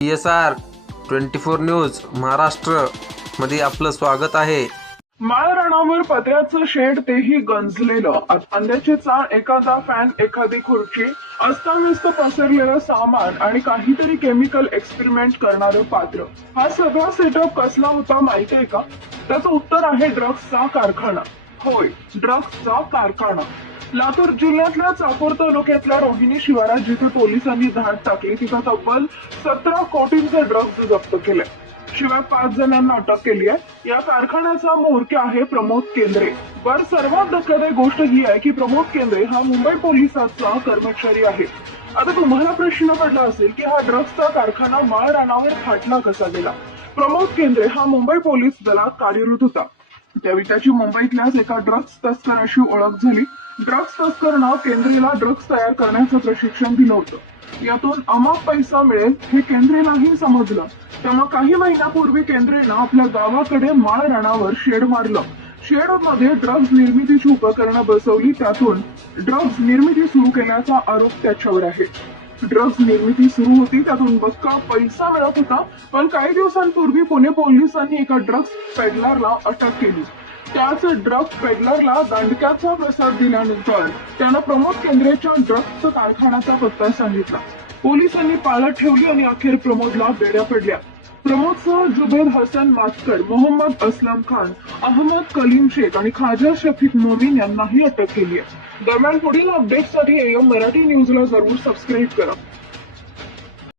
PSR 24 news Maharashtra मध्ये आपलं स्वागत आहे। माळरानावर पत्र्याचं शेड तेही गंजलेलं, अंड्याची चाळ, एखादा फॅन, एखादी खुर्ची, अस्ताव्यस्त पसरलेलं सामान आणि काहीतरी केमिकल एक्सपेरिमेंट करणारं पात्र। हा सगळा सेटअप कसला होता माहितीये का? त्याचं उत्तर आहे ड्रग्सचा कारखाना। होय, ड्रग्सचा कारखाना। लातूर जिल्ह्यातल्या चाकूर तालुक्यातल्या रोहिणी शिवारात जिथे पोलिसांनी धाड टाकली तिथं तब्बल 17 कोटींचे ड्रग्ज जप्त केले। शिवाय 5 जणांना अटक केली आहे। या कारखान्याचा म्होरक्या आहे प्रमोद केंद्रे। पण सर्वात धक्कादायक गोष्ट ही आहे की प्रमोद केंद्रे हा मुंबई पोलिसांचा कर्मचारी आहे। आता तुम्हाला प्रश्न पडला असेल की हा ड्रग्सचा कारखाना माळरानावर फाटला कसा गेला? प्रमोद केंद्रे हा मुंबई पोलीस दलात कार्यरत होता। त्यावेळी त्याची मुंबईतल्याच एका ड्रग्स तस्कराशी ओळख झाली। ड्रग्स तस्करनं केंद्रेला ड्रग्स तयार करण्याचं प्रशिक्षण दिलं होतं। यातून अमाप पैसा मिळेल हे केंद्रेलाही समजलं। त्यामुळे काही महिन्यापूर्वी केंद्रेनं आपल्या गावाकडे माळरानावर शेड मारलं। शेडमध्ये ड्रग्ज निर्मितीची उपकरणं बसवली, त्यातून ड्रग्ज निर्मिती सुरू केल्याचा आरोप त्याच्यावर आहे। ड्रग्ज निर्मिती सुरू होती, त्यातून बक्का पैसा मिळत होता। पण काही दिवसांपूर्वी पुणे पोलिसांनी एका ड्रग्ज पेडलरला अटक केली। त्याच ड्रग्ज पेडलरला दंडक्याचा प्रसाद दिल्यानंतर त्यानं प्रमोद केंद्रेच्या ड्रग्जचा कारखान्याचा पत्ता सांगितला। पोलिसांनी पाळत ठेवली आणि अखेर प्रमोदला बेड्या पडल्या। प्रमोदसह जुबेद हसन मातकर, मोहम्मद असलम खान, अहमद कलीम शेख आणि खाजा शफीक मोमीन यांनाही अटक केली आहे। दरम्यान पुढील अपडेटसाठी AM मराठी न्यूजला जरूर सबस्क्राईब करा।